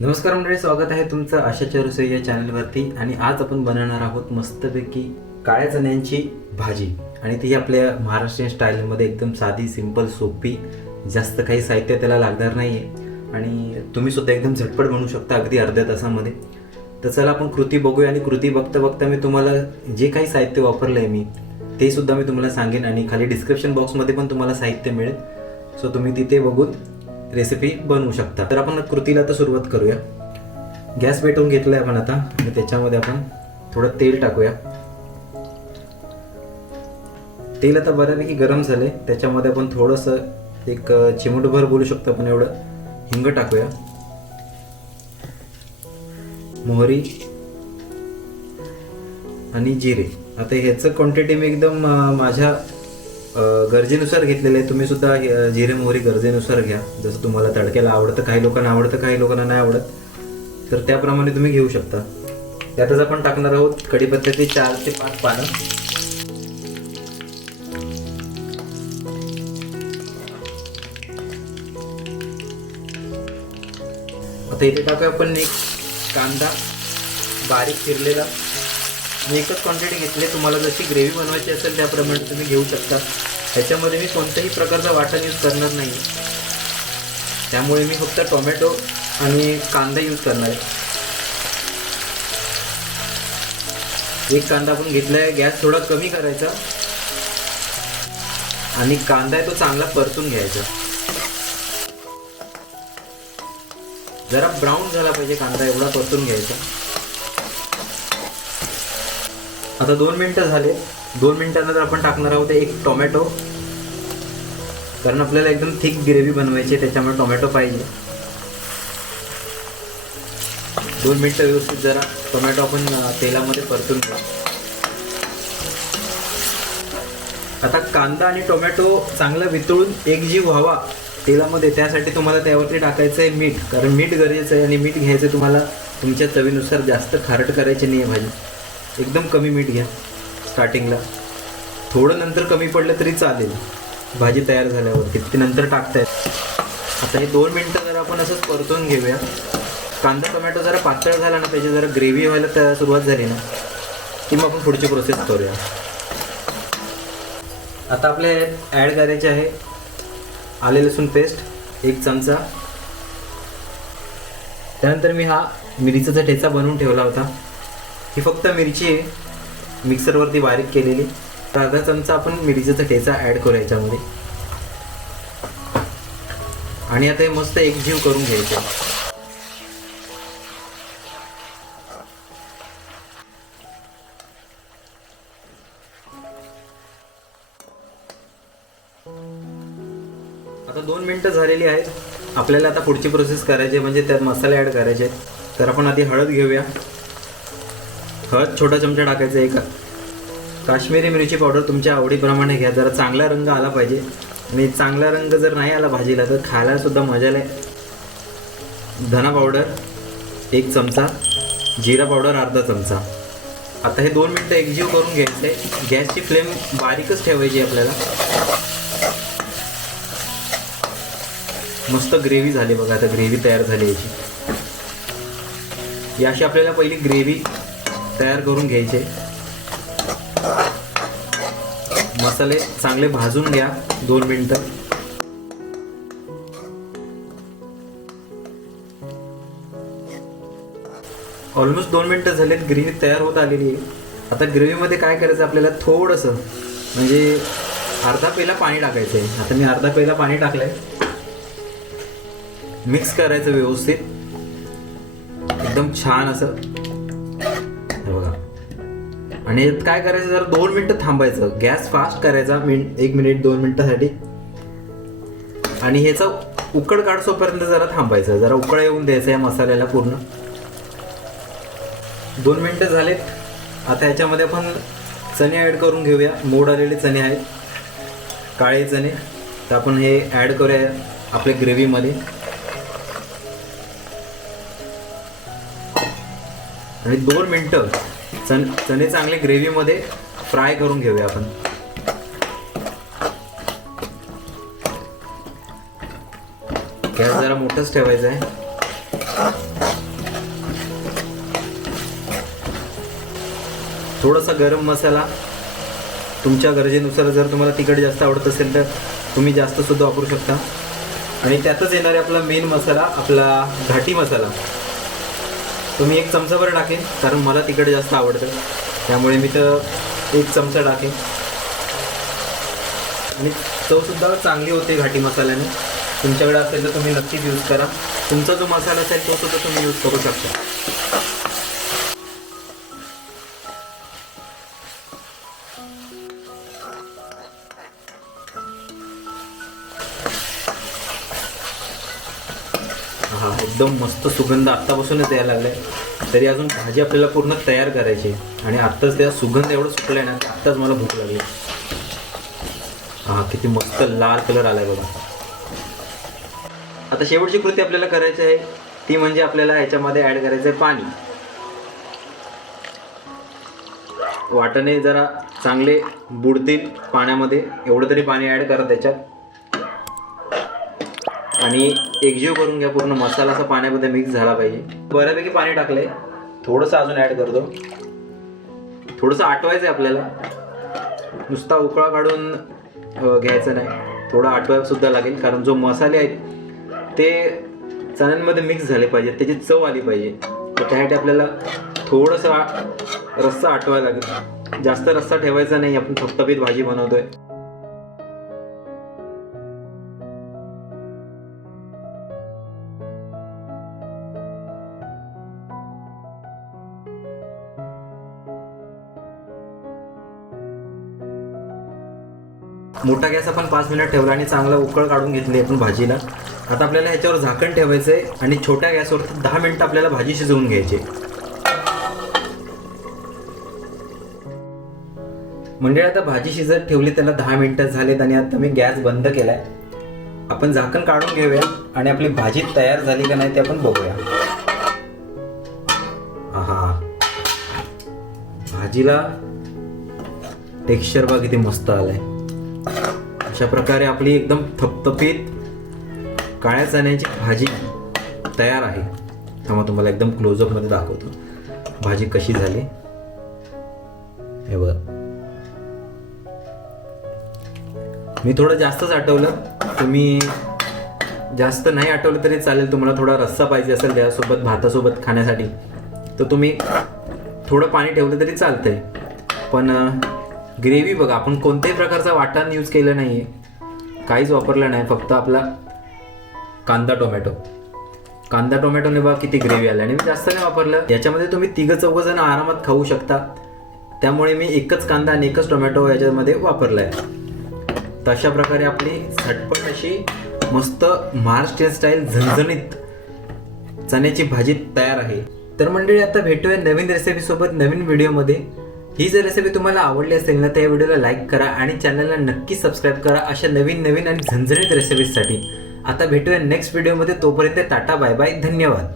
नमस्कार मंडळी स्वागत आहे तुमचं आशाच्या रसोई या चॅनलवरती. आणि आज आपण बनवणार आहोत मस्तपैकी काळ्या चण्यांची भाजी. आणि ती आपल्या महाराष्ट्रीयन स्टाईलमध्ये एकदम साधी सिंपल सोपी जास्त काही साहित्य त्याला लागणार नाही आहे आणि तुम्ही सुद्धा एकदम झटपट बनवू शकता अगदी अर्ध्या तासामध्ये. तर चला आपण कृती बघूया आणि कृती बघता बघता मी तुम्हाला जे काही साहित्य वापरलं आहे मी ते सुद्धा मी तुम्हाला सांगेन. आणि खाली डिस्क्रिप्शन बॉक्समध्ये पण तुम्हाला साहित्य मिळेल. सो तुम्ही तिथे बघून रेसिपी बनवू शकता. तर आपण कृतीला आता सुरुवात करूया. गॅस पेटवून आहे आपण आता. आणि त्याच्यामध्ये आपण थोडं तेल टाकूया. तेल आता बऱ्यापैकी गरम झाले त्याच्यामध्ये आपण थोडंसं एक चिमूटभर बोलू शकतो आपण एवढं. हिंग टाकूया. मोहरी. आणि जिरे. आता ह्याचं क्वांटिटी मी एकदम माझ्या गरजेनुसार घेतलेले आहे. तुम्ही सुद्धा जिरे मोहरी गरजेनुसार घ्या. जसं तुम्हाला तडक्याला आवडतं काही लोकांना आवडतं काही लोकांना नाही आवडत तर त्याप्रमाणे तुम्ही घेऊ शकता. त्यातच आपण टाकणार आहोत कढीपत्त्याची चार ते पाच पानं. आता इथे टाकूया आपण एक कांदा बारीक चिरलेला. मी एकच क्वांटिटी घेतली तुम्हाला जशी ग्रेव्ही बनवायची असेल त्याप्रमाणे तुम्ही घेऊ शकता. ह्याच्यामध्ये मी कोणत्याही प्रकारचा वाटण यूज करणार नाही. त्यामुळे मी फक्त टोमॅटो आणि कांदा यूज करणार आहे. एक कांदा आपण घेतला आहे गॅस थोडा कमी करायचा. आणि कांदा आहे तो चांगला परतून घ्यायचा. जरा ब्राऊन झाला पाहिजे कांदा एवढा परतून घ्यायचा. आता दोन मिनटं झाले. दोन मिनटानंतर आपण टाकणार आहोत एक टोमॅटो. कारण आपल्याला एकदम थिक ग्रेव्ही बनवायची आहे त्याच्यामुळे टोमॅटो पाहिजे. दोन मिनटं व्यवस्थित जरा टोमॅटो आपण तेलामध्ये परतून घ्या आता कांदा आणि टोमॅटो चांगला वितळून एकजीव व्हावा तेलामध्ये त्यासाठी तुम्हाला त्यावरती टाकायचं आहे मीठ. कारण मीठ गरजेचं आहे आणि मीठ घ्यायचं तुम्हाला तुमच्या चवीनुसार जास्त खारट करायची नाही आहे भाजी. एकदम कमी मीठ घ्या स्टार्टिंगला थोडं नंतर कमी पडलं तरी चालेल. भाजी तयार झाल्यावरती ते नंतर टाकतायत आता हे दोन मिनटं जर आपण असंच परतून घेऊया. कांदा टोमॅटो जरा पातळ झाला ना त्याची जरा ग्रेव्ही व्हायला त्या सुरुवात झाली ना की मग आपण पुढची प्रोसेस करूया. आता आपले ॲड करायचे आहे. आले लसूण पेस्ट एक चमचा. त्यानंतर मी हा मिरीचा ठेचा बनवून ठेवला होता ही फक्त मिरची आहे. मिक्सरवरती बारीक केलेली. तर अर्धा चमचा आपण मिरचीचा ठेचा ॲड करू याच्यामध्ये. आणि आता हे मस्त एकजीव करून घ्यायचं. आता दोन मिनटं झालेली आहेत. आपल्याला आता पुढची प्रोसेस करायची आहे म्हणजे त्यात मसाले ॲड करायचे आहेत. तर आपण आधी हळद घेऊया. हळद छोटा चमचा टाकायचा एका काश्मीरी मिरची पावडर तुमच्या आवडीप्रमाणे घ्या. जरा चांगला रंग आला पाहिजे. आणि चांगला रंग जर नाही आला भाजीला तर खायला सुद्धा मजा आहे धना पावडर एक चमचा. जिरा पावडर अर्धा चमचा. आता हे दोन मिनटं एकजीव करून घ्यायचं आहे गॅसची फ्लेम बारीकच ठेवायची आपल्याला. मस्त ग्रेव्ही झाली बघा आता ग्रेव्ही तयार झाली याची. याशी आपल्याला पहिली ग्रेव्ही तयार करून घ्यायचे. मसाले चांगले भाजून घ्या दोन मिनटं. ऑलमोस्ट दोन मिनटं झालेत ग्रेव्ही तयार होत आलेली आहे. आता ग्रेव्हीमध्ये काय करायचं आपल्याला? थोडंसं म्हणजे अर्धा पेला पाणी टाकायचं आहे आता मी अर्धा पेला पाणी टाकलं आहे मिक्स करायचं व्यवस्थित. एकदम छान असं. आणि काय करायचं जरा दोन मिनिटं थांबायचं. गॅस फास्ट करायचा मिन एक मिनिट दोन मिनिटासाठी. आणि ह्याचा उकड काढसोपर्यंत जरा थांबायचं. जरा उकळ येऊन द्यायचं या मसाल्याला पूर्ण. दोन मिनिटं झालेत. आता ह्याच्यामध्ये आपण चणे ॲड करून घेऊया. मोड आलेले चणे आहेत. काळे चणे. तर आपण हे ॲड करूया आपल्या ग्रेव्हीमध्ये. आणि दोन मिनटं चण चणे चांगले ग्रेव्हीमध्ये फ्राय करून घेऊया आपण. गॅस जरा मोठंच ठेवायचं आहे. थोडासा गरम मसाला तुमच्या गरजेनुसार जर तुम्हाला तिखट जास्त आवडत असेल तर तुम्ही जास्त सुद्धा वापरू शकता. आणि त्यातच येणारे आपला मेन मसाला आपला घाटी मसाला. तुम्ही मी एक चमचाभर टाकेन कारण मला तिकडे जास्त आवडतं. त्यामुळे मी तर एक चमचा टाकेन. आणि चवसुद्धा चांगली होते घाटी मसाल्याने. तुमच्याकडे असेल तर तुम्ही नक्कीच यूज करा. तुमचा जो मसाला असेल तो सुद्धा तुम्ही यूज करू शकता. हा एकदम मस्त सुगंध आत्तापासूनच यायला लागलाय. तरी अजून भाजी आपल्याला पूर्ण तयार करायची आहे. आणि आत्ताच त्या सुगंध एवढं सुकलंय ना आत्ताच मला भूक लागली. हा किती मस्त लाल कलर आलाय बघा. आता शेवटची कृती आपल्याला करायची आहे. ती म्हणजे आपल्याला याच्यामध्ये ॲड करायचं आहे पाणी. वाटाणे जरा चांगले बुडतील पाण्यामध्ये. एवढं तरी पाणी ॲड करा त्याच्यात. आणि एकजीव करून घ्या पूर्ण मसाला असा पाण्यामध्ये मिक्स झाला पाहिजे. बऱ्यापैकी पाणी टाकले थोडंसं अजून ॲड करतो. थोडंसं आटवायचं आहे आपल्याला. नुसता उकळा काढून घ्यायचं नाही. थोडं आटवायसुद्धा लागेल कारण जो मसाले आहेत ते चण्यांमध्ये मिक्स झाले पाहिजेत. त्याची चव आली पाहिजे. तर त्यासाठी आपल्याला थोडंसं रस्सा आटवायला लागेल. जास्त रस्सा ठेवायचा नाही आपण थपथपीत भाजी बनवतोय. मोठा गॅस आपण पाच मिनिट ठेवला आणि चांगला उकळ काढून घेतली आपण भाजीला. आता आपल्याला ह्याच्यावर झाकण ठेवायचं आहे आणि छोट्या गॅसवर दहा मिनिटं आपल्याला भाजी शिजवून घ्यायची म्हणजे आता भाजी शिजत ठेवली त्याला दहा मिनिटं झालेत आणि आता मी गॅस बंद केलाय. आपण झाकण काढून घेऊया आणि आपली भाजी तयार झाली का नाही ते आपण बघूया. हा भाजीला टेक्स्चर बघ किती मस्त आलंय. अशा प्रकारे आपली एकदम थपथपीत काळ्या चण्याची भाजी तयार आहे. तेव्हा तुम्हाला एकदम क्लोजअपमध्ये दाखवतो. भाजी कशी झाली? हे बघ. मी थोडं जास्तच आठवलं. तुम्ही जास्त नाही आठवलं तरी चालेल. तुम्हाला थोडा रस्सा पाहिजे असेल त्यासोबत भातासोबत खाण्यासाठी तर तुम्ही थोडं पाणी ठेवलं तरी चालतंय. पण ग्रेव्ही बघा आपण कोणत्याही प्रकारचा वाटण यूज केलं नाही आहे काहीच वापरलं नाही फक्त आपला कांदा टोमॅटो. कांदा टोमॅटोने बघा किती ग्रेव्ही आली. आणि मी जास्त नाही वापरलं. याच्यामध्ये तुम्ही तिघं चौघं जण आरामात खाऊ शकता. त्यामुळे मी एकच कांदा आणि एकच टोमॅटो याच्यामध्ये वापरला आहे तशा प्रकारे आपली झटपट अशी मस्त महाराष्ट्रीयन स्टाईल झणझणीत चण्याची भाजी तयार आहे. तर मंडळी आता भेटूया नवीन रेसिपीसोबत नवीन व्हिडिओमध्ये ही जर रेसिपी तुम्हाला आवडली असेल ना तर या व्हिडिओला लाईक करा आणि चॅनलला नक्की सबस्क्राईब करा अशा नवीन नवीन आणि झणझणीत रेसिपीजसाठी आता भेटूया नेक्स्ट व्हिडिओमध्ये तोपर्यंत टाटा बाय बाय धन्यवाद.